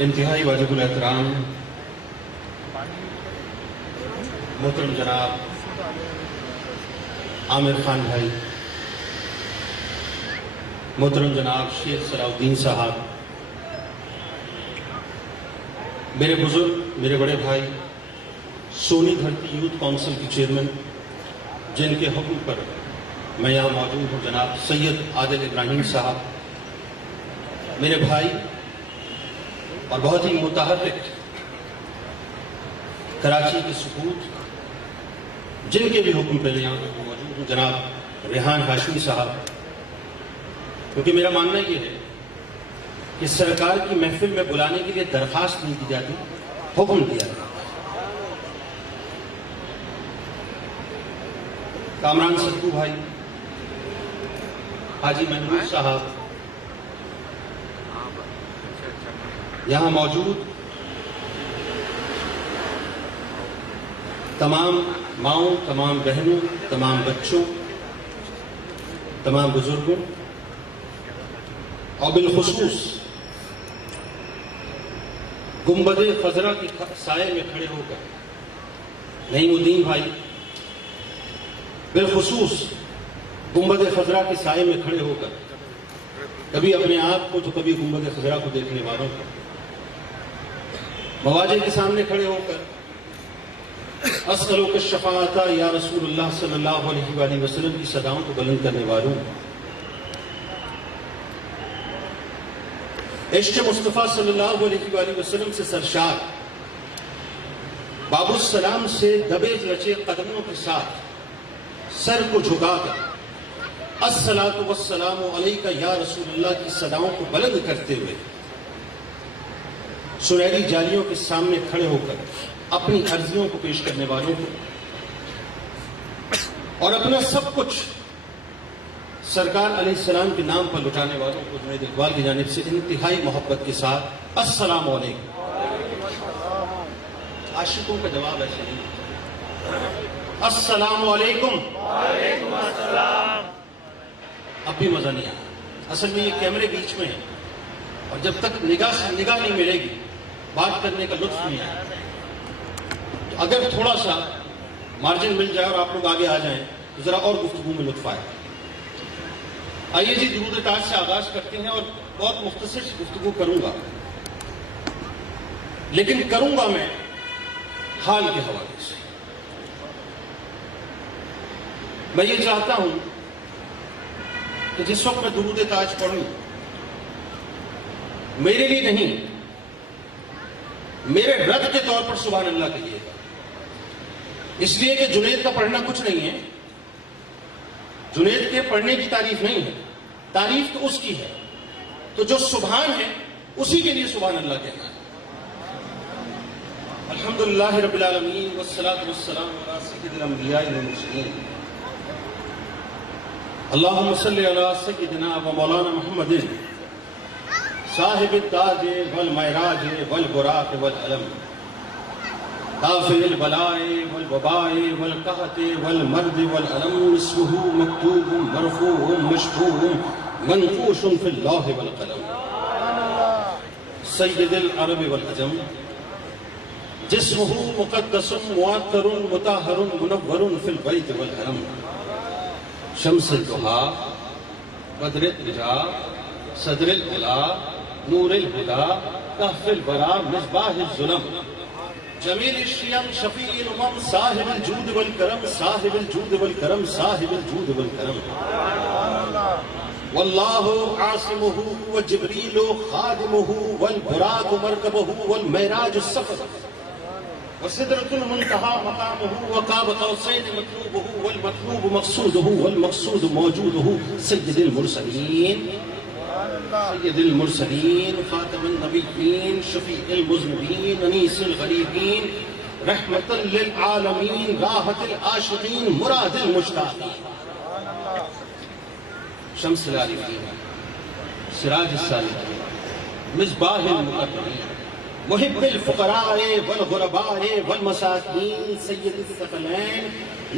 انتہائی واجب الاحترام محترم جناب عامر خان بھائی، محترم جناب شیخ صلاح الدین صاحب، میرے بزرگ، میرے بڑے بھائی، سونی دھرتی یوتھ کونسل کی چیئرمین، جن کے حکم پر میں یہاں موجود ہوں، جناب سید عادل ابراہیم صاحب، میرے بھائی اور بہت ہی متحرک کراچی کے سپوت، جن کے بھی حکم پہ یہاں موجود ہوں، جناب ریحان ہاشمی صاحب، کیونکہ میرا ماننا یہ ہے کہ سرکار کی محفل میں بلانے کے لیے درخواست نہیں دی جاتی، حکم دیا جاتا ہے۔ کامران صدقو بھائی، حاجی محمود صاحب، یہاں موجود تمام ماؤں، تمام بہنوں، تمام بچوں، تمام بزرگوں، اور بالخصوص گنبد خضرا کی سائے میں کھڑے ہو کر نعیم الدین بھائی، بالخصوص گنبد خضرا کے سائے میں کھڑے ہو کر کبھی اپنے آپ کو تو کبھی گنبد خضرا کو دیکھنے والوں کو مواجہ کے سامنے کھڑے ہو کر اسألک الشفاعۃ یا رسول اللہ صلی اللہ علیہ وآلہ وسلم کی صداؤں کو بلند کرنے والوں، عشق مصطفیٰ صلی اللہ علیہ وآلہ وسلم سے سرشار باب السلام سے دبے رچے قدموں کے ساتھ سر کو جھکا کر الصلاۃ والسلام علیک یا رسول اللہ کی صداؤں کو بلند کرتے ہوئے سنہری جالیوں کے سامنے کھڑے ہو کر اپنی عرضیوں کو پیش کرنے والوں کو اور اپنا سب کچھ سرکار علیہ السلام کے نام پر لٹانے والوں کو جنید اقبال کی جانب سے انتہائی محبت کے ساتھ السلام علیکم۔ عاشقوں کا جواب ایسے نہیں، السلام علیکم۔ وعلیکم السلام۔ اب بھی مزہ نہیں آیا، اصل میں یہ کیمرے بیچ میں ہے اور جب تک نگاہ سے نگاہ نہیں ملے گی بات کرنے کا لطف نہیں آیا۔ تو اگر تھوڑا سا مارجن مل جائے اور آپ لوگ آگے آ جائیں تو ذرا اور گفتگو میں لطف آئے۔ آئیے جی، درود تاج سے آغاز کرتے ہیں اور بہت مختصر سی گفتگو کروں گا، لیکن کروں گا میں حال کے حوالے سے۔ میں یہ چاہتا ہوں کہ جس وقت میں درود تاج پڑھوں، میرے لیے نہیں، میرے رد کے طور پر سبحان اللہ کہیے گا، اس لیے کہ جنید کا پڑھنا کچھ نہیں ہے، جنید کے پڑھنے کی تعریف نہیں ہے، تعریف تو اس کی ہے، تو جو سبحان ہے اسی کے لیے سبحان اللہ کہنا ہے۔ الحمدللہ رب العالمین والصلاة والسلام علی سید الانبیاء والمرسلین، اللہم صلی علی سیدنا و مولانا محمد صاحب التاج والمعراج والبراق والعلم، دافع البلاء والوباء والقحط والمرض والعلم، اسمہ مکتوب مرفوع مشفوع منقوش فی اللوح والقلم، سید العرب والعجم، جسمہ مقدس معطر مطہر منور فی البیت والحرم، شمس الضحیٰ بدر الدجا صدر العلا نور الہدا کہف الورا مصباح الظلم، جمیل الشیم شفیع الامم صاحب الجود والکرم صاحب الجود والکرم صاحب الجود والکرم، واللہ عاصمہ وجبریل خادمہ والبراق مرکبہ والمعراج السفر، وسدرۃ المنتہی مقامہ وقاب قوسین مطلوبہ والمطلوب مقصودہ والمقصود موجودہ، سید المرسلین سید المرسلین خاتم النبیین شفیع المذنبین انیس الغریبین رحمۃ للعالمین راحت العاشقین مراد المشتاقین، شمس العارفین سراج السالکین مصباح المقربین محب الفقراء والغرباء والمساکین سید الثقلین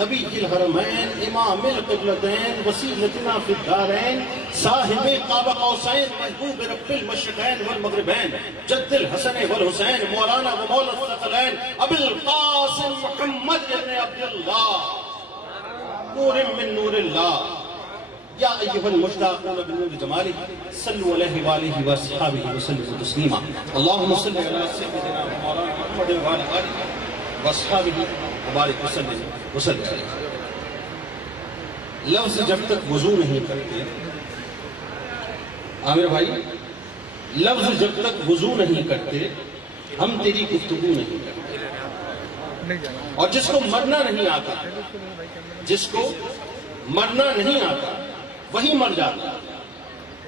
نبی الحرمین امام القبلتین وسیلتنا فی الدارین صاحب قاب قوسین محبوب رب المشرقین والمغربین جد الحسن والحسین مولانا و مولا الثقلین ابو القاسم محمد ابن عبداللہ نور من نور اللہ یا ایها المشتاقون بنور جمالہ صلوا علیہ وآلہ وصحبہ وسلم تسلیما اللہم صل علی سیدنا مولانا محمد وعلی آلہ وصحبہ وبارک وسلم علیہ۔ لفظ جب تک وضو نہیں کرتے، عامر بھائی، لفظ جب تک وضو نہیں کرتے ہم تیری گفتگو نہیں کرتے۔ اور جس کو مرنا نہیں آتا، جس کو مرنا نہیں آتا وہی مر جاتا،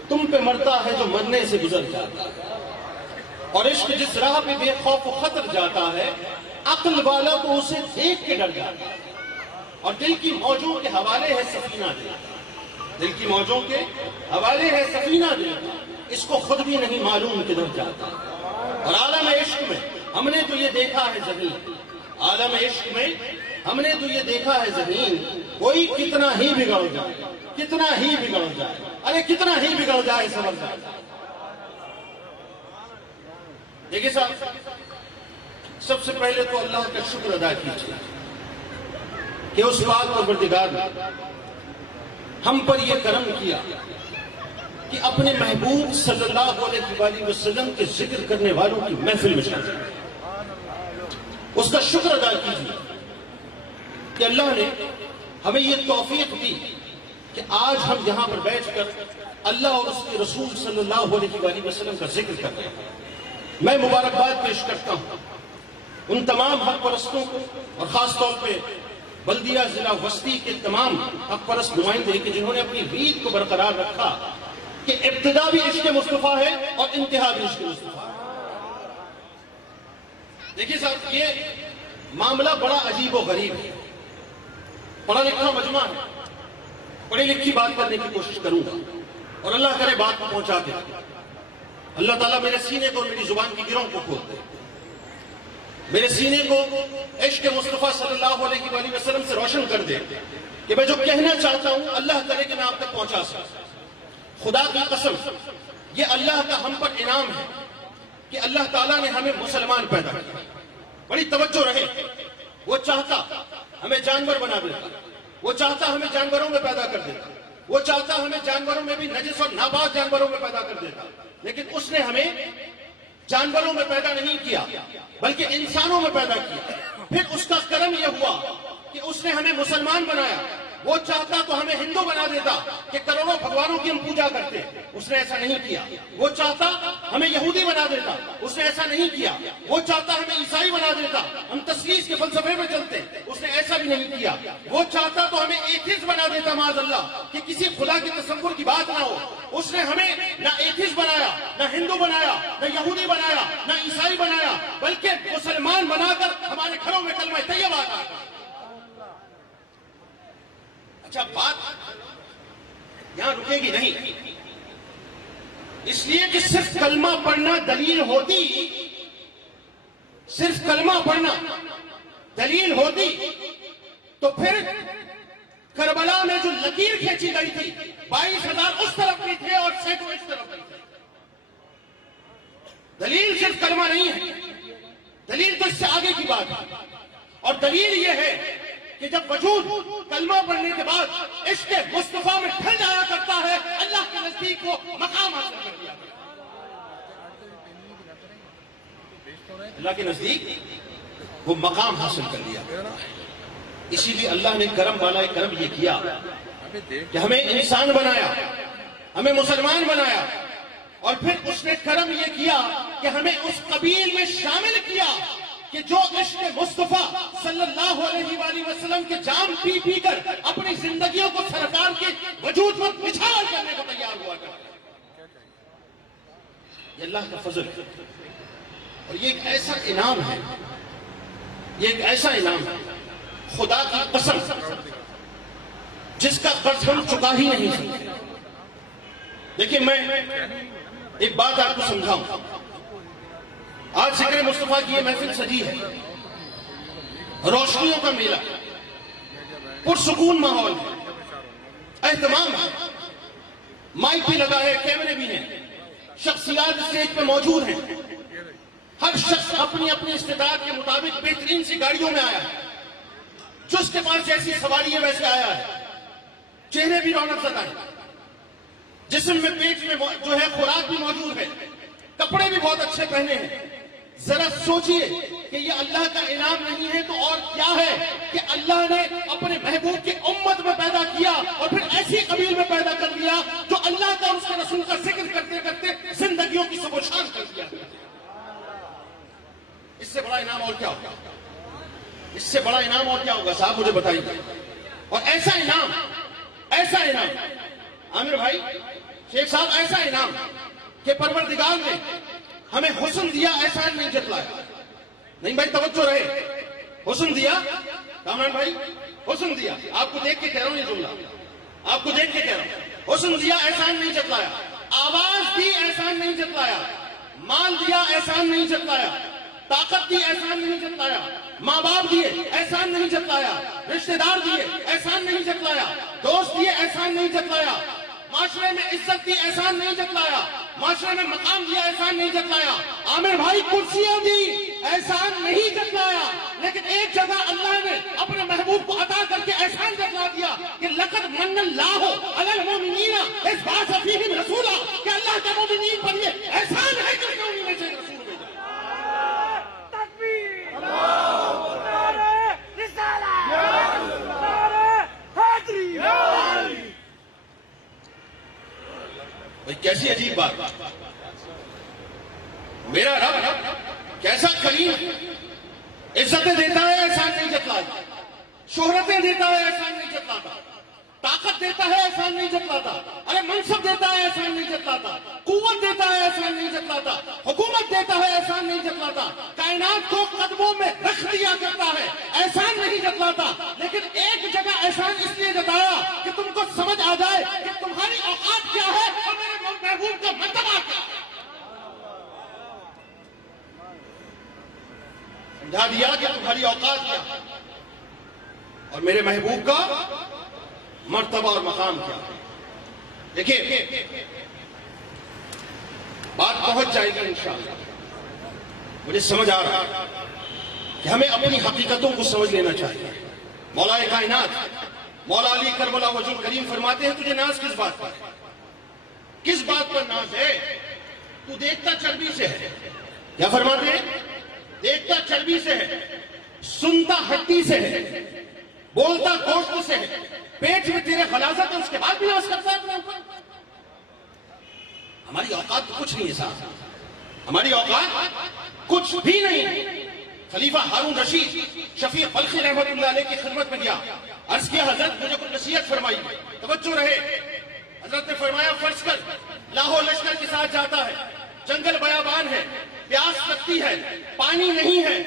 تم پہ مرتا ہے جو مرنے سے گزر جاتا ہے۔ اور عشق جس راہ پہ بے خوف و خطر جاتا ہے، عقل والا تو اسے دیکھ کے ڈر جاتا ہے۔ اور دل کی موجوں کے حوالے ہے سفینہ دل، دل کی موجوں کے حوالے ہے سفینہ دل، اس کو خود بھی نہیں معلوم کدھر جاتا۔ اور عالم عشق میں ہم نے تو یہ دیکھا ہے زمین، عالم عشق میں ہم نے تو یہ دیکھا ہے زمین، کوئی کتنا ہی بگڑ جائے، کتنا ہی بگڑ جائے، ارے کتنا ہی بگڑ جائے سمجھ جائے۔ دیکھیں صاحب، سب سے پہلے تو اللہ کا شکر ادا کیجیے کہ اس پاک پروردگار نے ہم پر یہ کرم کیا کہ اپنے محبوب صلی اللہ علیہ وآلہ وسلم کے ذکر کرنے والوں کی محفل میں شامل، اس کا شکر ادا کیجیے کہ اللہ نے ہمیں یہ توفیق دی کہ آج ہم یہاں پر بیٹھ کر اللہ اور اس کے رسول صلی اللہ علیہ وآلہ وسلم کا ذکر کر رہے ہیں۔ میں مبارکباد پیش کرتا ہوں ان تمام حق پرستوں کو، اور خاص طور پہ بلدیہ ضلع وسطی کے تمام حق پرست نمائندے کہ جنہوں نے اپنی ریت کو برقرار رکھا کہ ابتدا بھی عشق مصطفیٰ ہے اور انتہا بھی عشق مصطفیٰ ہے۔ دیکھیے صاحب، یہ معاملہ بڑا عجیب و غریب ہے۔ پڑھا لکھا مجمع ہے، پڑھی لکھی بات کرنے کی کوشش کروں گا اور اللہ کرے بات کو پہنچا دے۔ اللہ تعالیٰ میرے سینے کو اور میری زبان کی گروں کو کھول دے، میرے سینے کو عشق مصطفیٰ صلی اللہ علیہ وآلہ وسلم سے روشن کر دے کہ میں جو کہنا چاہتا ہوں اللہ کرے کہ میں آپ تک پہنچا سکوں۔ خدا کی قسم، یہ اللہ کا ہم پر انعام ہے کہ اللہ تعالیٰ نے ہمیں مسلمان پیدا کیا۔ بڑی توجہ رہے، وہ چاہتا ہمیں جانور بنا دیتا، وہ چاہتا ہمیں جانوروں میں پیدا کر دیتا، وہ چاہتا ہمیں جانوروں میں بھی نجس اور ناپاک جانوروں میں پیدا کر دیتا، لیکن اس نے ہمیں جانوروں میں پیدا نہیں کیا بلکہ انسانوں میں پیدا کیا۔ پھر اس کا کرم یہ ہوا کہ اس نے ہمیں مسلمان بنایا۔ وہ چاہتا تو ہمیں ہندو بنا دیتا کہ کروڑوں بھگوانوں کی ہم پوجا کرتے، اس نے ایسا نہیں کیا۔ وہ چاہتا ہمیں یہودی بنا دیتا، اس نے ایسا نہیں کیا۔ وہ چاہتا ہمیں عیسائی بنا دیتا، ہم تثلیث کے فلسفے میں چلتے، اس نے ایسا بھی نہیں کیا۔ وہ چاہتا تو ہمیں ایتھسٹ بنا دیتا معاذ اللہ کہ کسی خدا کے تصور کی بات نہ ہو، اس نے ہمیں نہ ایتھسٹ بنایا، نہ ہندو بنایا، نہ یہودی بنایا، نہ عیسائی بنایا، بلکہ مسلمان بنا کر ہمارے گھروں میں کلمہ طیبہ آتا ہے۔ اچھا، بات یہاں رکے گی نہیں، اس لیے کہ صرف کلمہ پڑھنا دلیل ہوتی، صرف کلمہ پڑھنا دلیل ہوتی تو پھر کربلا میں جو لکیر کھینچی گئی تھی 22,000 اس طرف بھی تھے اور سینکڑوں اس طرف بھی تھے۔ دلیل صرف کلمہ نہیں ہے، دلیل تو اس سے آگے کی بات ہے۔ اور دلیل یہ ہے کہ جب وجود کلمہ پڑھنے کے بعد عشق مصطفیٰ میں ڈھل جایا کرتا ہے، اللہ کے نزدیک وہ مقام حاصل کر لیا کرتا ہے، اللہ کے نزدیک وہ مقام حاصل کر لیا کرتا ہے۔ اسی لیے اللہ نے کرم والا کرم یہ کیا کہ ہمیں انسان بنایا، ہمیں مسلمان بنایا، اور پھر اس نے کرم یہ کیا کہ ہمیں اس قبیل میں شامل کیا کہ جو عشق مصطفیٰ صلی اللہ علیہ وآلہ وسلم کے جام پی پی کر اپنی زندگیوں کو سرکار کے وجود پر نچھاور کرنے کو تیار ہوا کرتے۔ یہ اللہ کا فضل ہے، اور یہ ایک ایسا انعام ہے، یہ ایک ایسا انعام ہے خدا کی قسم جس کا قرض ہم چکا ہی نہیں سکتے۔ دیکھیں، میں ایک بات آپ کو سمجھاؤں، آج ذکر مصطفیٰ کی یہ محفل سجی ہے، روشنیوں کا میلہ، پرسکون ماحول ہے، اہتمام ہے، مائک بھی لگا ہے، کیمرے بھی ہیں، شخصیات اسٹیج پہ موجود ہیں، ہر شخص اپنی اپنی استطاعت کے مطابق بہترین سی گاڑیوں میں آیا ہے، جس کے پاس جیسی سواری ہے ویسے آیا ہے، چہرے بھی رونق زدہ ہے، جسم میں پیٹ میں جو ہے خوراک بھی موجود ہے، کپڑے بھی بہت اچھے پہنے ہیں۔ ذرا سوچئے کہ یہ اللہ کا انعام نہیں ہے تو اور کیا ہے کہ اللہ نے اپنے محبوب کی امت میں پیدا کیا اور پھر ایسی قبیل میں پیدا کر دیا جو اللہ کا اور اس کے رسول کا ذکر کرتے کرتے زندگیوں کی سب و شان کر دیا۔ اس سے بڑا انعام اور کیا ہوگا؟ اس سے بڑا انعام اور کیا ہوگا صاحب مجھے بتائیے؟ اور ایسا انعام عامر بھائی، شیخ صاحب، ایسا انعام کہ پروردگار نے ہمیں حسن دیا، احسان نہیں جتلایا۔ نہیں بھائی توجہ رہے، حسن دیا کامران بھائی، حسن دیا، آپ کو دیکھ کے کہہ رہا ہوں یہ جملہ، آپ کو دیکھ کے کہہ رہا ہوں، حسن دیا احسان نہیں جتلایا، آواز دی احسان نہیں جتلایا، مال دیا احسان نہیں جتلایا، طاقت دی احسان نہیں جتلایا، ماں باپ دیے احسان نہیں جتلایا، رشتہ دار دیے احسان نہیں جتلایا، دوست دیے احسان نہیں جتلایا، معاشرے میں عزت دی احسان نہیں جتلایا، معاشرے میں مقام دیا احسان نہیں جتلایا، عامر بھائی کرسیاں دی احسان نہیں جتلایا، لیکن ایک جگہ اللہ نے اپنے محبوب کو عطا کر کے احسان جتلا دیا کہ لقد من اللہ علی المؤمنین اذ بعث فیہم رسولا، کہ اللہ کے مومنین پر یہ احسان ہے کہ انہوں نے سے رسول بھیجا۔ تکبیر، نعرہ رسالہ، نعرہ حیدری۔ بھئی کیسی عجیب بات، میرا رب کیسا کریم، عزتیں دیتا ہے احسان نہیں جتلاتا، شہرتیں دیتا ہے احسان نہیں جتلاتا، طاقت دیتا ہے احسان نہیں جتلاتا، ارے منصب دیتا ہے احسان نہیں جتلاتا، قوت دیتا ہے احسان نہیں جتلاتا، حکومت دیتا ہے احسان نہیں جتلاتا، کائنات کو قدموں میں رکھ دیا کرتا ہے احسان نہیں جتلاتا، لیکن ایک جگہ احسان اس لیے جتایا کہ تم کو سمجھ آ جائے کہ تمہاری اوقات کیا ہے اور میرے محبوب کا مرتبہ کیا ہے۔ سمجھا دیا کہ تمہاری اوقات کیا ہے اور میرے محبوب کا مرتبہ اور مقام کیا ہے۔ دیکھیں بات پہنچ جائے گی انشاءاللہ، مجھے سمجھ آ رہا ہے کہ ہمیں اپنی حقیقتوں کو سمجھ لینا چاہیے۔ مولا کائنات مولا علی کربلا وجہ کریم فرماتے ہیں تجھے ناز کس بات پر ہے؟ کس بات پر ناز ہے؟ تو دیکھتا چربی سے ہے، کیا فرماتے ہیں؟ دیکھتا چربی سے ہے، سنتا ہڈی سے ہے، بولتا گوشت سے ہے، پیٹ میں تیرے غلاظت ہے، اس کے بعد بھی ناز کرتا ہے اپنے اوپر۔ ہماری اوقات تو کچھ نہیں ہے صاحب، ہماری اوقات کچھ بھی نہیں۔ خلیفہ ہارون رشید شفیع خلقی رحمت اللہ علیہ کی خدمت میں گیا، عرض کیا حضرت مجھے کچھ نصیحت فرمائی، توجہ رہے۔ حضرت نے فرمایا فرض کر لاہور لشکر کے ساتھ جاتا ہے، جنگل بیابان ہے، پیاس لگتی ہے، پانی نہیں ہے،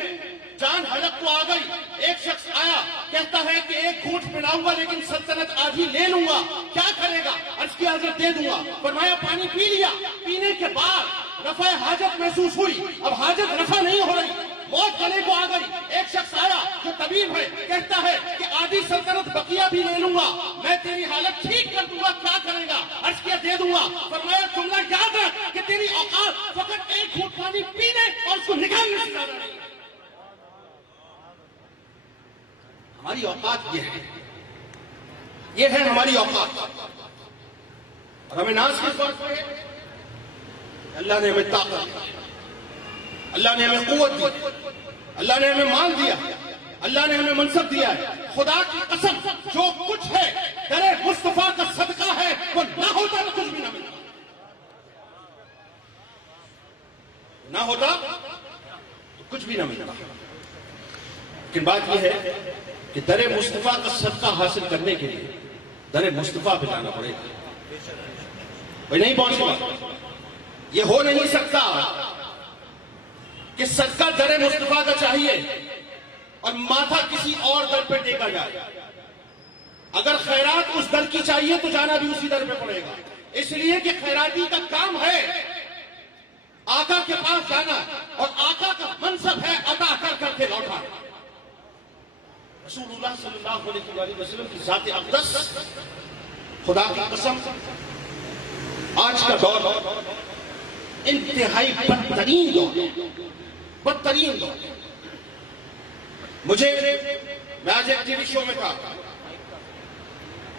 جان حلق کو آ گئی، ایک شخص آیا کہتا ہے کہ ایک گھونٹ پلاؤں گا لیکن سلطنت آدھی لے لوں گا، کیا کرے گا؟ عرض کیا حضرت دے دوں گا۔ فرمایا پانی پی لیا، پینے کے بعد رفع حاجت محسوس ہوئی، اب حاجت رفع نہیں ہو رہی، موت گلے کو آ گئی، ایک شخص آیا جو طبیب ہے کہتا ہے کہ آدھی سلطنت بقیہ بھی لے لوں گا، میں تیری حالت ٹھیک کر دوں گا، کیا کرے گا؟ عرض کیا دے دوں گا۔ فرمایا جملہ یاد رکھ کہ تیری اوقات فقط ایک گھونٹ پانی پینے اور اس کو نکالنے سے زیادہ نہیں۔ ہماری اوقات یہ ہے ہماری اوقات، اور ہمیں ناز کس بات پر ہے؟ اللہ نے ہمیں طاقت دی، اللہ نے ہمیں قوت دی، اللہ نے ہمیں مال دیا، اللہ نے ہمیں منصب دیا ہے۔ خدا کی قسم جو کچھ ہے درے مصطفیٰ کا صدقہ ہے، وہ نہ ہوتا تو کچھ بھی نہ ملتا، نہ ہوتا تو کچھ بھی نہ ملتا۔ لیکن بات یہ ہے کہ در مصطفیٰ کا صدقہ حاصل کرنے کے لیے در مصطفیٰ پہ جانا پڑے گا، بھائی نہیں پہنچ گا، یہ ہو نہیں سکتا کہ صدقہ در مصطفیٰ کا چاہیے اور ماتھا کسی اور در پہ ٹیکا جائے۔ اگر خیرات اس در کی چاہیے تو جانا بھی اسی در پہ پڑے گا، اس لیے کہ خیراتی کا کام ہے آقا کے پاس جانا، اور آقا وآلہ وسلم کی ذات اقدس، خدا کی قسم آج کا دور انتہائی بدترین دور، بدترین دور۔ میں آج ایک ٹی وی شو میں کہا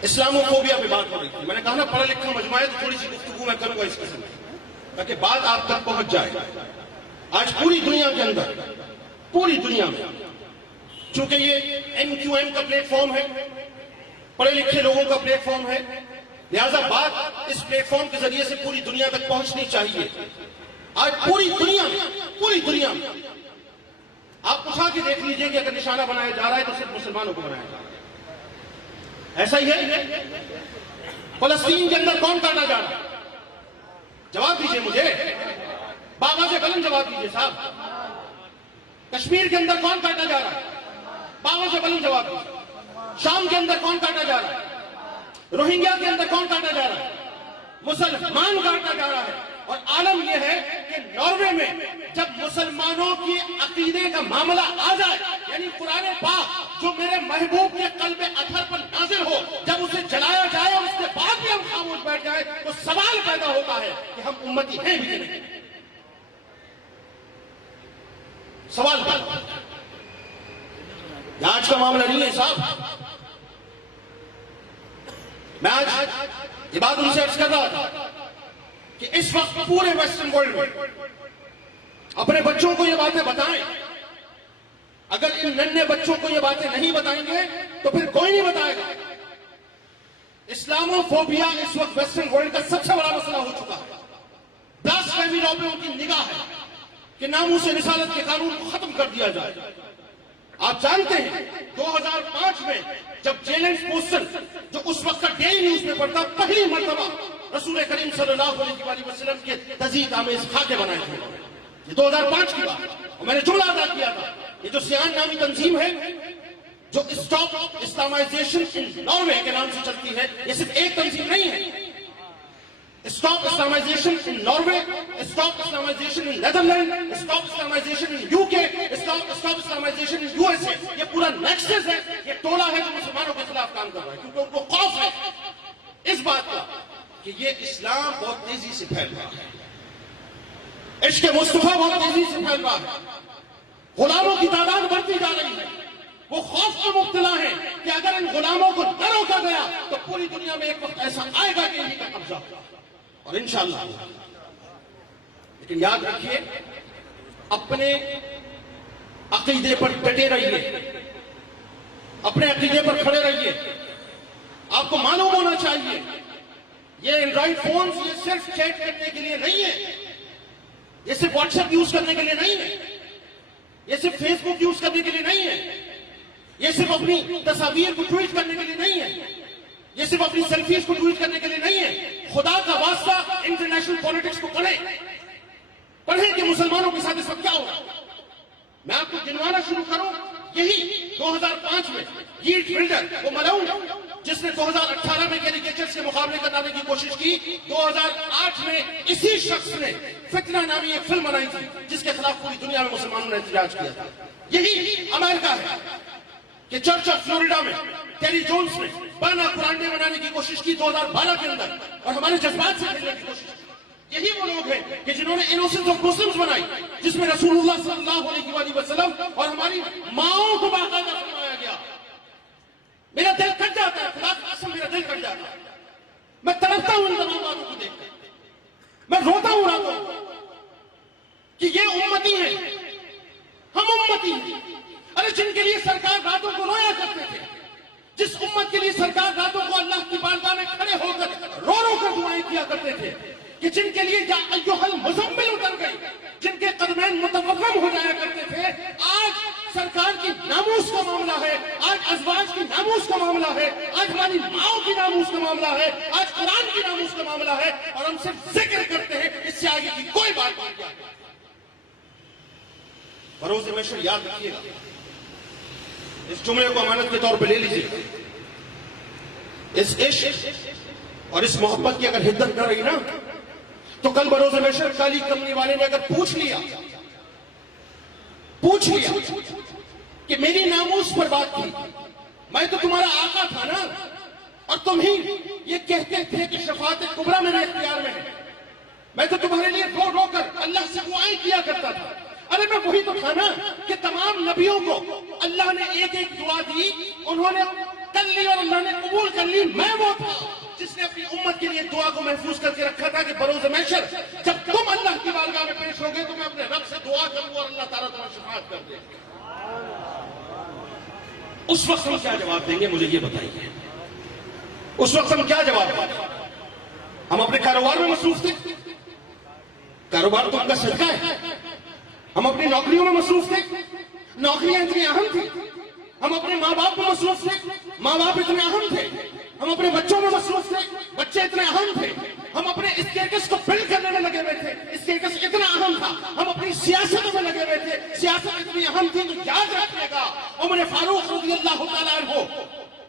اسلامو فوبیا پہ بات ہو رہی تھی، میں نے کہا نا پڑھا لکھا مجموعہ ہے تو تھوڑی سی گفتگو میں کروں گا اس قسم تاکہ بات آپ تک پہنچ جائے۔ آج پوری دنیا کے اندر، پوری دنیا میں، چونکہ یہ MQM کا پلیٹ فارم ہے، پڑھے لکھے لوگوں کا پلیٹ فارم ہے، لہذا بات اس پلیٹ فارم کے ذریعے سے پوری دنیا تک پہنچنی چاہیے۔ آج پوری دنیا میں آپ اٹھا کے دیکھ لیجئے کہ اگر نشانہ بنایا جا رہا ہے تو صرف مسلمانوں کو بنایا جا رہا ہے۔ ایسا ہی ہے؟ فلسطین کے اندر کون کاٹا جا رہا ہے؟ جواب دیجئے مجھے، بابا سے بلند جواب دیجئے صاحب۔ کشمیر کے اندر کون کاٹا جا رہا ہے؟ بابا سے بلند جواب دیجئے۔ شام کے اندر کون کاٹا جا رہا ہے؟ روہنگیا کے اندر کون کاٹا جا رہا ہے؟ مسلمان کاٹا جا رہا ہے۔ اور عالم یہ ہے کہ ناروے میں جب مسلمانوں کی عقیدے کا معاملہ آ جائے، یعنی قرآن پاک جو میرے محبوب کے قلب اطہر پر نازل ہو، جب اسے جلایا جائے اور اس کے بعد بھی ہم خاموش بیٹھ جائے تو سوال پیدا ہوتا ہے کہ ہم امتی ہیں بھی نہیں۔ سوال پیدا ہوتا ہے۔ یہ آج کا معاملہ نہیں ہے صاحب۔ میں آج یہ بات ان سے عرض کر رہا تھا کہ اس وقت پورے ویسٹرن ورلڈ میں اپنے بچوں کو یہ باتیں بتائیں۔ اگر ان ننھے بچوں کو یہ باتیں نہیں بتائیں گے تو پھر کوئی نہیں بتائے گا۔ اسلامو فوبیا اس وقت ویسٹرن ورلڈ کا سب سے بڑا مسئلہ ہو چکا ہے۔ بلاسفیمی لاء پہ ان کی نگاہ ہے کہ ناموس رسالت کے قانون کو ختم کر دیا جائے۔ آپ جانتے ہیں 2005 میں جب جیلن پوسٹن جو اس وقت کا ڈیلی نیوز پیپر تھا، پہلی مرتبہ رسول کریم صلی اللہ علیہ وسلم کے تزیید آمیز خاکے بنائے تھے، یہ 2005 کی بات، اور میں نے جملہ ادا کیا تھا، یہ جو سیان نامی تنظیم ہے جو اسٹاپ اسلامائزیشن ان ناروے کے نام سے چلتی ہے، یہ صرف ایک تنظیم نہیں ہے۔ اسٹاپ اسلامائزیشن ان ناروے، اسٹاپ اسلامائزیشن ان نیدرلینڈ، اسٹاپ اسلامائزیشن ان UK، اسٹاپ اسلامائزیشن ان USA، یہ پورا نیکسس ہے، یہ ٹولہ ہے جو مسلمانوں کے خلاف کام کر رہا ہے، کیونکہ ان کو خوف ہے اس بات کا کہ یہ اسلام بہت تیزی سے پھیل رہا ہے، عشق مصطفیٰ بہت تیزی سے پھیل رہا ہے، غلاموں کی تعداد بڑھتی جا رہی ہے۔ وہ خوف میں مبتلا ہے کہ اگر ان غلاموں کو نہ روکا گیا تو پوری دنیا میں ایک وقت ایسا آئے گا کہ انہیں کا قبضہ ہوگا، اور انشاءاللہ۔ لیکن یاد رکھیے، اپنے عقیدے پر ڈٹے رہیے، اپنے عقیدے پر کھڑے رہیے۔ آپ کو معلوم ہونا چاہیے یہ اینڈرائڈ فونز یہ صرف چیٹ کرنے کے لیے نہیں ہے، یہ صرف واٹس ایپ یوز کرنے کے لیے نہیں ہے، یہ صرف فیس بک یوز کرنے کے لیے نہیں ہے، یہ صرف اپنی تصاویر کو ٹویٹ کرنے کے لیے نہیں ہے، یہ صرف اپنی سیلفیز کو ٹویٹ کرنے کے لیے نہیں ہے۔ خدا کا واسطہ انٹرنیشنل پولیٹکس کو پڑھیں کہ مسلمانوں کے ساتھ اس وقت کیا ہو رہا ہے۔ میں آپ کو گنوانا شروع کروں، یہی 2005 میں گیٹ بلڈر وہ ملعون جس نے 2018 میں کیریکیچر سے مقابلے کرنے کی کوشش کی، 2008 میں اسی شخص نے فتنہ نامی ایک فلم بنائی تھی جس کے خلاف پوری دنیا میں مسلمانوں نے احتجاج کیا تھا۔ یہی امریکہ ہے کہ چرچ آف فلوریڈا میں ٹیری جونز نے بانا قرآن ڈے منانے کی کوشش کی 2012 کے اندر، اور ہمارے جذبات سے کھیلنے کی کوشش کی۔ یہی وہ لوگ ہیں کہ جنہوں نے انوسنس آف مسلمز بنائی، جس میں رسول اللہ صلی اللہ علیہ وسلم اور ہماری ماؤں کو باقاعدہ فرمایا گیا۔ میرا دل کٹ جاتا ہے، خدا کی قسم میرا دل کٹ جاتا ہے، میں تڑپتا ہوں ان تمام باتوں کو دیکھ کر، میں روتا ہوں راتوں کہ یہ امتی ہیں، ہم امتی ہیں۔ ارے جن کے لیے سرکار راتوں کو رویا کرتے تھے، جس امت کے لیے سرکار راتوں کو اللہ کی بارگاہ میں کھڑے ہو کر رو رو کر دعائیں کیا کرتے تھے، کہ جن کے لیے یا ایھا المزمل اتر گئی، جن کے قدمین متوقم ہو جایا کرتے تھے، آج سرکار کی ناموس کا معاملہ ہے، آج ازواج کی ناموس کا معاملہ ہے، آج ہماری ماؤں کی ناموس کا معاملہ ہے، آج قرآن کی ناموس کا معاملہ ہے، اور ہم صرف ذکر کرتے ہیں، اس سے آگے کی کوئی بات نہیں ہے۔ بروز محشر یاد رکھیے گا، اس جملے کو امانت کے طور پہ لے لیجیے، اس عشق اور اس محبت کی اگر حدت نہ رہی نا تو کل بروز محشر کالی کمنی والے نے اگر پوچھ لیا کہ میری ناموس پر بات کی، میں تو تمہارا آقا تھا نا، اور تم ہی یہ کہتے تھے کہ شفاعت کبریٰ میرے اختیار میں ہے. میں تو تمہارے لیے رو رو کر اللہ سے دعائیں کیا کرتا تھا. ارے میں وہی تو تھا نا کہ تمام نبیوں کو اللہ نے ایک ایک دعا دی، انہوں نے کر لی اور اللہ نے قبول کر لی. میں وہ تھا جس نے اپنی امت کے لیے دعا کو محفوظ کر کے رکھا تھا کہ بروز محشر جب تم اللہ کی بارگاہ میں پیش ہوگے تو میں اپنے رب سے دعا کروں اور اللہ تعالیٰ تمہیں شفاعت کر دے. اس وقت ہم کیا جواب دیں گے مجھے یہ بتائیے؟ اس وقت ہم کیا جواب دیں گے؟ ہم اپنے کاروبار میں مصروف تھے، کاروبار تو ہم کا صدقہ ہے. ہم اپنی نوکریوں میں مصروف تھے، نوکریاں اتنی اہم تھی. ہم اپنے ماں باپ میں مصروف تھے، ماں باپ اتنے اہم تھے. ہم اپنے بچوں میں مصروف تھے، بچے اتنے اہم تھے. ہم اپنے اسٹیٹس کو بلڈ کرنے میں لگے ہوئے تھے، اسٹیٹس اتنا اہم تھا. ہم اپنی سیاست میں لگے ہوئے تھے، سیاست اتنی اہم تھی. تو یاد رکھنے گا عمر فاروق رضی اللہ تعالیٰ عنہ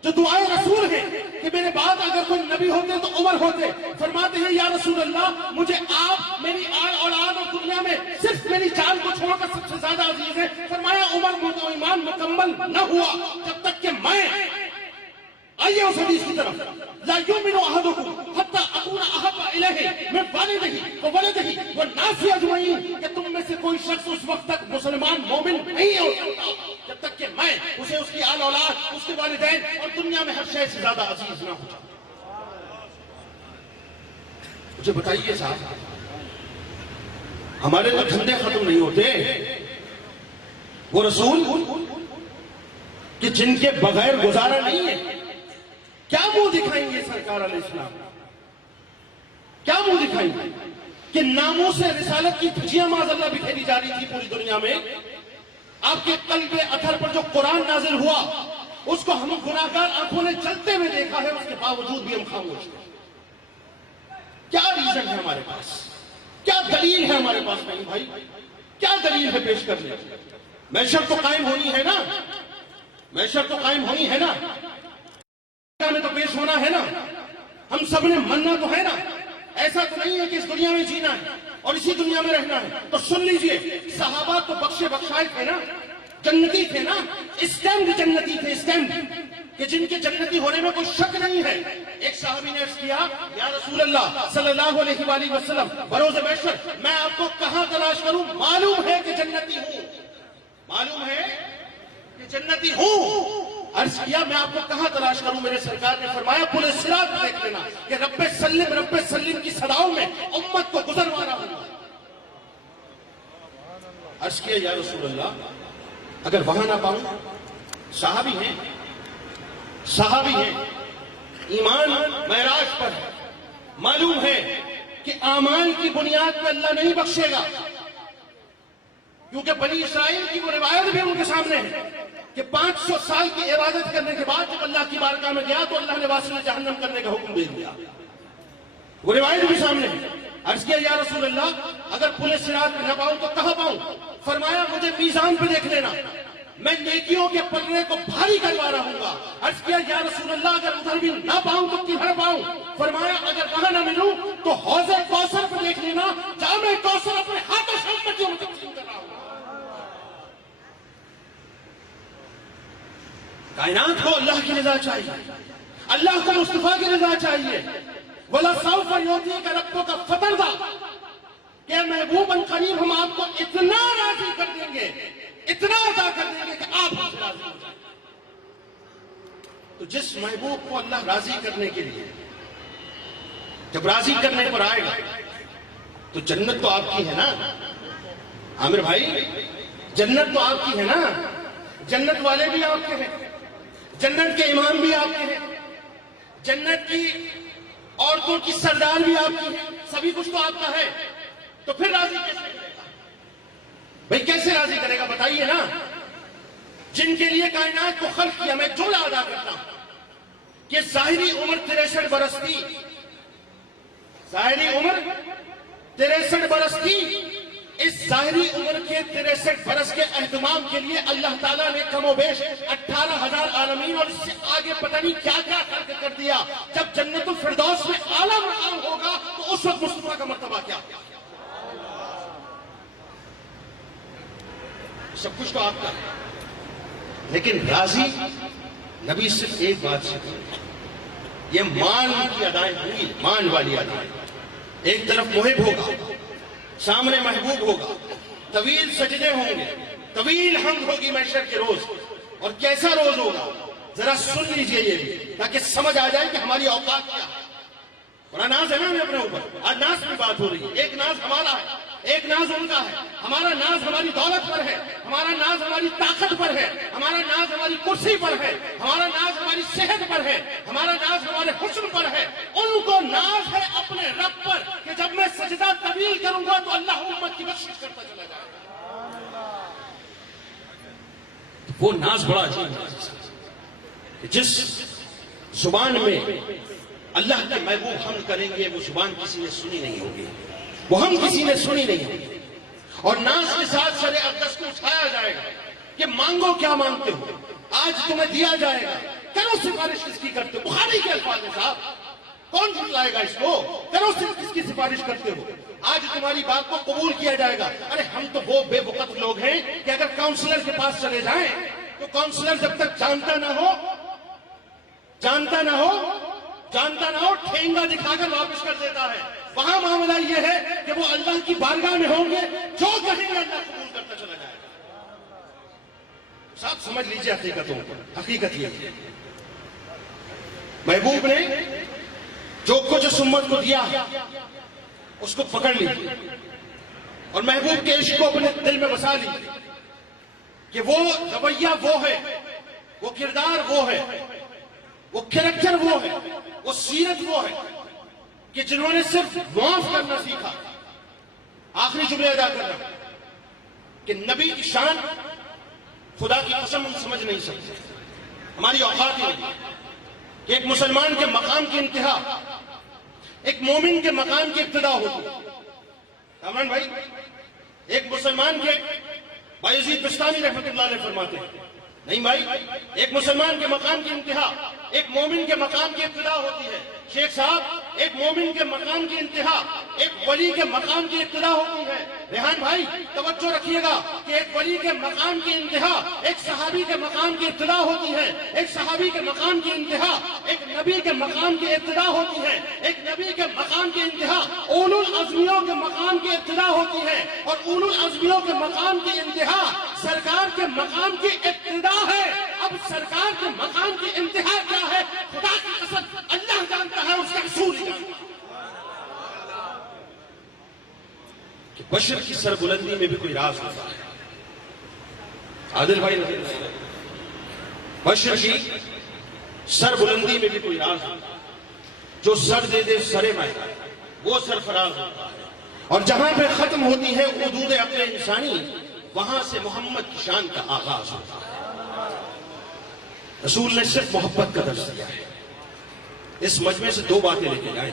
جو دعائے رسول ہیں کہ میرے بعد اگر کوئی نبی ہوتے تو عمر ہوتے. فرماتے ہیں یا رسول اللہ مجھے آپ میری آل اولاد اور دنیا میں صرف میری جان کو چھوڑ کر سب سے زیادہ عزیز ہے. فرمایا عمر مجھے ایمان مکمل نہ ہوا جب تک کہ میں، آئیے اس حدیث کی طرف، لا یؤمن احدکم حتی اکون احب الیہ من والدہ وولدہ والناس اجمعین، کہ تم میں سے کوئی شخص اس وقت تک مسلمان مومن نہیں ہو سکتا جب تک کہ میں اسے اس کی آل اولاد، اس کے والدین اور دنیا میں ہر شے سے زیادہ عزیز نہ ہو جاؤں. مجھے بتائیے صاحب، ہمارے تو دھندے ختم نہیں ہوتے. وہ رسول کہ جن کے بغیر گزارا نہیں ہے، کیا منہ دکھائیں گے سرکار علیہ السلام؟ کیا منہ دکھائیں گے کہ ناموس رسالت کی دھجیاں معاذ اللہ بکھیری جا رہی تھی پوری دنیا میں. آپ کے قلب اطہر پر جو قرآن نازل ہوا اس کو ہم گناہگار آنکھوں نے چلتے ہوئے دیکھا ہے، اس کے باوجود بھی ہم خاموش ہیں. کیا ریزن ہے ہمارے پاس؟ کیا دلیل ہے ہمارے پاس؟ نہیں بھائی، کیا دلیل ہے پیش کرنے؟ محشر تو قائم ہونی ہے نا، محشر تو قائم ہونی ہے نا، میں تو پیش ہونا ہے نا. ہم سب نے مننا تو ہے نا. ایسا تو نہیں ہے کہ اس دنیا میں جینا ہے اور اسی دنیا میں رہنا ہے. تو سن لیجئے، صحابہ تو بخشے بخشائے تھے نا، جنتی تھے نا، اسٹینڈ جنتی تھے، اسٹینڈ کہ جن کے جنتی ہونے میں کوئی شک نہیں ہے. ایک صحابی نے عرض کیا یا رسول اللہ صلی اللہ علیہ وآلہ وسلم بروز محشر میں آپ کو کہاں تلاش کروں؟ معلوم ہے کہ جنتی ہوں، معلوم ہے کہ جنتی ہوں. عرض کیا میں آپ کو کہاں تلاش کروں؟ میرے سرکار نے فرمایا پل صراط دیکھ لینا کہ رب سلم کی صداؤں میں امت کو گزروا رہا ہوں. عرض کیا یا رسول اللہ اگر وہاں نہ پاؤں؟ صحابی ہیں، صحابی ہیں، ایمان معراج پر ہے. معلوم ہے کہ اعمال کی بنیاد پہ اللہ نہیں بخشے گا، کیونکہ بنی اسرائیل کی وہ روایت بھی ان کے سامنے ہے کہ 500 سال کی عبادت کرنے کے بعد جب اللہ کی بارگاہ میں گیا تو اللہ نے واسل جہنم کرنے کا حکم دے دیا. وہ روایت بھی سامنے ہے. عرض کیا یا رسول اللہ اگر پل صراط پہ نہ پاؤں تو کہاں پاؤں؟ فرمایا مجھے میزان پہ دیکھ لینا، میں نیکیوں کے پلڑے کو بھاری کروا رہا ہوں گا. عرض کیا یا رسول اللہ اگر ادھر بھی نہ پاؤں تو کدھر پاؤں؟ فرمایا اگر وہاں نہ ملوں تو حوض کوثر پہ دیکھ لینا، جام کوثر اپنے ہاتھوں سے امتیوں میں تقسیم کر رہا ہوں. کائنات کو اللہ کی رضا چاہیے، اللہ کو مصطفیٰ کی رضا چاہیے. وَلَسَوْفَ يُعْطِيكَ رَبُّكَ فَتَرْضَىٰ کہ محبوب ان قریب ہم آپ کو اتنا راضی کر دیں گے، اتنا عطا کر دیں گے کہ آپ ہم سے راضی ہو جائیں. تو جس محبوب کو اللہ راضی کرنے کے لیے جب راضی کرنے پر آئے گا تو جنت تو آپ کی ہے نا عامر بھائی، جنت تو آپ کی ہے نا. جنت والے بھی آپ کے ہیں، جنت کے امام بھی آپ کے ہیں، جنت کی عورتوں کی سردار بھی آپ کی ہے، سبھی کچھ تو آپ کا ہے. تو پھر راضی کیسے کرے گا بھائی؟ کیسے راضی کرے گا بتائیے نا. جن کے لیے کائنات کو خلق کیا، میں جملہ ادا کرتا ہوں کہ ظاہری عمر 63 برس تھی، ظاہری عمر 63 برس تھی. اس ظاہری عمر کے 63 برس کے اہتمام کے لیے اللہ تعالیٰ نے کم و بیش 18,000 عالمین اور اس سے آگے پتہ نہیں کیا کیا خلق کر دیا. جب جنت الفردوس میں اعلیٰ مقام ہوگا تو اس وقت مصطفیٰ کا مرتبہ کیا؟ سب کچھ تو آپ کا ہے، لیکن راضی نبی صرف ایک بات سکھا، یہ مان کی ادائیں ہوئی، مان والی ادائیں. ایک طرف محب ہوگا، سامنے محبوب ہوگا، طویل سجدے ہوں گے، طویل حمد ہوگی محشر کے روز. اور کیسا روز ہوگا ذرا سن لیجئے یہ بھی، تاکہ سمجھ آ جائے کہ ہماری اوقات کیا ہے. بڑا ناز ہے نا ہمیں اپنے اوپر. آج ناز کی بات ہو رہی ہے. ایک ناز ہمارا ہے، ایک ناز ان کا ہے. ہمارا ناز ہماری دولت پر ہے، ہمارا ناز ہماری طاقت پر ہے، ہمارا ناز ہماری کرسی پر ہے، ہمارا ناز ہماری صحت پر ہے، ہمارا ناز ہمارے حسن پر ہے. ان کو ناز ہے اپنے رب پر کہ جب میں سجدہ طویل کروں گا تو اللہ امت کی بخشش کرتا چلا جائے گا. وہ ناز بڑا عجیب ہے. جس زبان میں اللہ کے محبوب حمد کریں گے وہ زبان کسی نے سنی نہیں ہوگی، وہ ہم کسی نے سنی نہیں ہوگی. اور ناز کے ساتھ سر اقدس کو اٹھایا جائے گا کہ مانگو کیا مانگتے ہو، آج تمہیں دیا جائے گا. کرو سفارش کس کی کرتے ہو؟ بخاری کے الفاظ ہیں صاحب، کون جھٹلائے گا اس کو؟ کرو کس کی سفارش کرتے ہو؟ آج تمہاری بات کو قبول کیا جائے گا. ارے ہم تو وہ بے وقت لوگ ہیں کہ اگر کاؤنسلر کے پاس چلے جائیں تو کاؤنسلر جب تک جانتا نہ ہو ٹھینگا دکھا کر واپس کر دیتا ہے. وہاں معاملہ یہ ہے کہ وہ اللہ کی بارگاہ میں ہوں گے، جو کہیں گے اللہ قبول کرتا چلا جائے گا. صاحب سمجھ لیجیے حقیقتوں کو. حقیقت یہ ہے محبوب نے جو کچھ اس امت کو دیا اس کو پکڑ لیجیے اور محبوب کے عشق کو اپنے دل میں بسا لیجیے کہ وہ رویہ وہ ہے، وہ کردار وہ ہے، وہ کریکٹر وہ ہے، وہ سیرت وہ ہے کہ جنہوں نے صرف معاف کرنا سیکھا. آخری جملے ادا کرنا کہ نبی کی شان خدا کی قسم ہم سمجھ نہیں سکتے. ہماری اوقات یہ ہے کہ ایک مسلمان کے مقام کی انتہا ایک مومن کے مقام کی ابتدا ہوتی ہے. کامران بھائی، ایک مسلمان کے بایزید بستانی رحمت اللہ علیہ فرماتے ہیں نہیں بھائی، ایک مسلمان کے مقام کی انتہا ایک مومن کے مقام کی ابتدا ہوتی ہے. شیخ صاحب، ایک مومن کے مقام کی انتہا ایک ولی کے مقام کی ابتدا ہوتی ہے. ریحان بھائی توجہ رکھیے گا کہ ایک ولی کے مقام کی انتہا ایک صحابی کے مقام کی ابتدا ہوتی ہے. ایک صحابی کے مقام کی انتہا ایک نبی کے مقام کی ابتدا ہوتی ہے. ایک نبی کے مقام کی انتہا اولو العزمیوں کے مقام کی ابتدا ہوتی ہے. اور اولو العزمیوں کے مقام کی انتہا سرکار کے مقام کی ابتدا ہے. اب سرکار کے مقام کی انتہا کیا ہے؟ خدا کی قسم اللہ جانتا ہے، اس کا رسول ہی جانتا ہے. کہ بشر کی سربلندی میں بھی کوئی راز ہوتا ہے. عادل بھائی، بشر کی سربلندی میں بھی کوئی راز ہوتا ہے. جو سر دے دے سرے میں وہ سرفراز ہوتا ہے. اور جہاں پہ ختم ہوتی ہے حدود عقل انسانی، وہاں سے محمد کی شان کا آغاز ہوتا ہے. رسول نے صرف محبت کا درس دیا ہے. اس مجمع سے دو باتیں لے کے جائیں.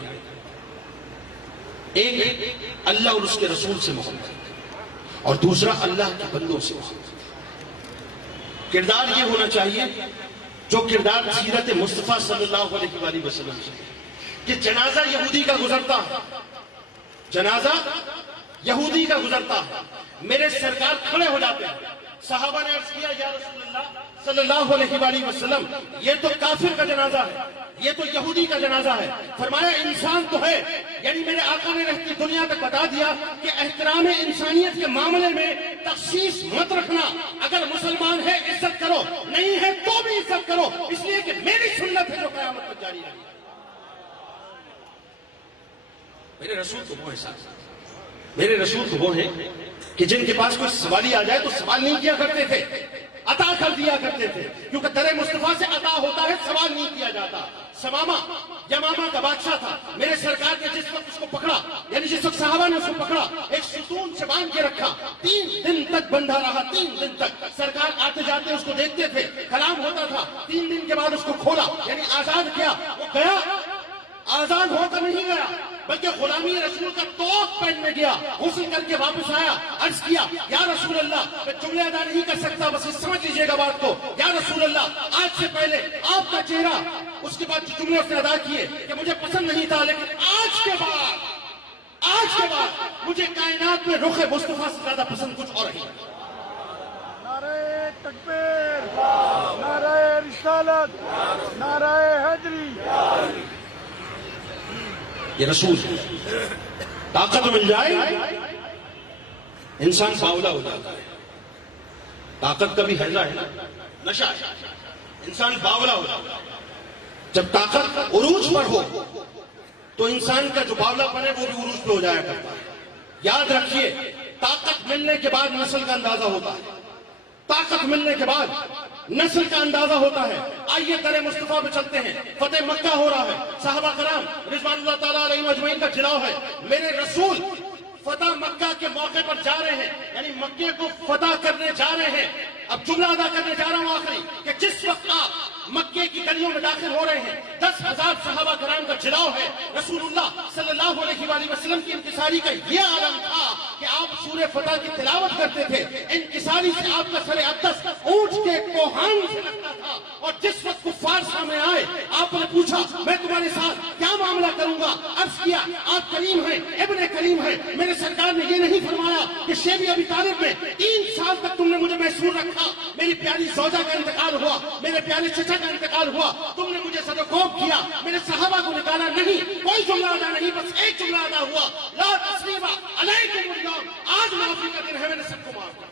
ایک اللہ اور اس کے رسول سے محبت، اور دوسرا اللہ کے بندوں سے محبت. کردار یہ ہونا چاہیے جو کردار سیرت مصطفیٰ صلی اللہ علیہ وآلہ وسلم سے، کہ جنازہ یہودی کا گزرتا ہے، جنازہ یہودی کا گزرتا ہے، میرے سرکار کھڑے ہو جاتے ہیں. صحابہ نے عرض کیا یا رسول اللہ صلی اللہ علیہ وآلہ وسلم، یہ تو کافر کا جنازہ ہے، یہ تو یہودی کا جنازہ ہے. فرمایا انسان تو ہے. یعنی میرے آقا نے رہتی دنیا تک بتا دیا کہ احترام انسانیت کے معاملے میں تخصیص مت رکھنا. اگر مسلمان ہے عزت کرو، نہیں ہے تو بھی عزت کرو، اس لیے کہ میری سنت ہے جو قیامت تک جاری رہے. میرے رسول تو وہ ہیں، میرے رسول تو وہ ہیں کہ جن کے پاس کوئی سوالی آ جائے تو سوال نہیں کیا کرتے تھے، عطا کر دیا کرتے تھے. کیونکہ در مصطفیٰ سے عطا ہوتا ہے، سوال نہیں کیا جاتا. سمامہ یمامہ کا بادشاہ تھا. میرے سرکار نے جس وقت اس کو پکڑا، یعنی جس وقت صحابہ نے اس کو پکڑا، ایک ستون سے باندھ کے رکھا، 3 دن تک بندھا رہا. 3 دن تک سرکار آتے جاتے اس کو دیکھتے تھے، کلام ہوتا تھا. 3 دن کے بعد اس کو کھولا، یعنی آزاد کیا. وہ گیا، آزاد ہو کر نہیں گیا بلکہ غلامی رسول کا توق پہننے گیا. غسل کر کے واپس آیا، عرض کیا یا رسول اللہ، میں جملے ادا نہیں کر سکتا، بس سمجھ لیجیے گا بات کو. یا رسول اللہ، آج سے پہلے آپ کا چہرہ، اس کے بعد جو جملے اس نے ادا کیے کہ مجھے پسند نہیں تھا، لیکن آج کے بعد مجھے کائنات میں رخ مصطفیٰ سے زیادہ پسند کچھ اور نہیں. نعرہ تکبیر، نعرہ رسالت، نعرہ حیدری. یہ رسول ہے. طاقت مل جائے انسان باولا ہو جاتا ہے. طاقت کا بھی حیضہ ہے نا، نشہ ہے. انسان باولا ہو جاتا ہے. جب طاقت عروج پر ہو تو انسان کا جو باولا پن ہے وہ بھی عروج پہ ہو جایا کرتا ہے. یاد رکھیے، طاقت ملنے کے بعد نسل کا اندازہ ہوتا ہے. طاقت ملنے کے بعد نسل کا اندازہ ہوتا ہے. آئیے در مصطفیٰ پہ چلتے ہیں. فتح مکہ ہو رہا ہے. صحابہ کرام رضوان اللہ تعالیٰ علیہ اجمعین کا جلاؤ ہے. میرے رسول فتح مکہ کے موقع پر جا رہے ہیں، یعنی مکے کو فتح کرنے جا رہے ہیں. اب جملہ ادا کرنے جا رہا ہوں آخری، کہ جس وقت آپ مکے کی گلیوں میں داخل ہو رہے ہیں، 10,000 صحابہ کرام کا جلاؤ ہے. رسول اللہ صلی اللہ علیہ وآلہ وسلم کی انکساری کا یہ عالم تھا کہ آپ سورہ فتح کی تلاوت کرتے تھے. انکساری سے آپ کا سر اقدس اونٹ کے کوہان سے لگتا تھا. اور جس وقت کفار سامنے آئے، آپ نے پوچھا میں تمہارے ساتھ کیا معاملہ کروں گا. عرض کیا آپ کریم ہیں، ابن کریم ہیں. میرے سرکار نے یہ نہیں فرمایا کہ شیب ابی طالب میں 3 سال تک تم نے مجھے محصور رکھا. میری پیاری زوجہ کا انتقال ہوا، میرے پیارے چچا کا انتقال ہوا، تم نے مجھے صدقوب کیا، میرے صحابہ کو نکالا نہیں. کوئی جملہ ادا نہیں، بس ایک جملہ ادا ہوا، لا تسریب علیکم اليوم. آج معافی کا دن ہے، میں نے سب کو معاف کیا.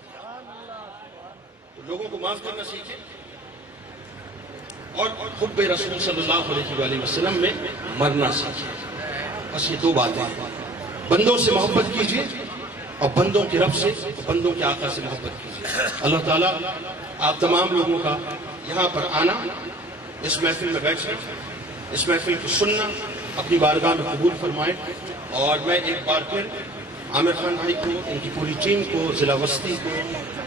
تو لوگوں کو معاف کرنا سیکھیں اور حب رسول صلی اللہ علیہ وآلہ وسلم میں مرنا سیکھیں. بس یہ 2 باتیں. بندوں سے محبت کیجیے اور بندوں کے رب سے، بندوں کے آقا سے محبت کیجیے. اللہ تعالیٰ آپ تمام لوگوں کا یہاں پر آنا، اس محفل میں بیٹھنا، اس محفل کو سننا اپنی بارگاہ میں قبول فرمائے. اور میں ایک بار پھر عامر خان بھائی کو، ان کی پوری ٹیم کو، ضلع وسطی کو،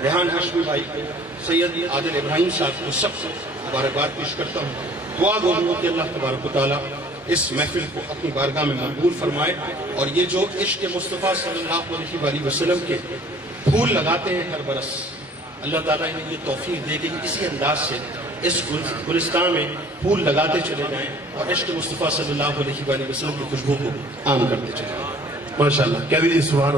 ریحان ہاشمی بھائی کو، سید عادل ابراہیم صاحب کو، سب کو مبارکباد پیش کرتا ہوں. دعا گو ہوں کہ اللہ تبارک و تعالیٰ اس محفل کو اپنی بارگاہ میں مقبول فرمائے. اور یہ جو عشق مصطفیٰ صلی اللہ علیہ وآلہ وسلم کے پھول لگاتے ہیں ہر برس، اللہ تعالیٰ انہیں یہ توفیق دے کہ اسی انداز سے اس گلستان میں پھول لگاتے چلے جائیں اور عشق مصطفیٰ صلی اللہ علیہ وآلہ وسلم کی خوشبو کو عام کرتے چلے جائیں. ماشاءاللہ. کہہ دیجیے سبحان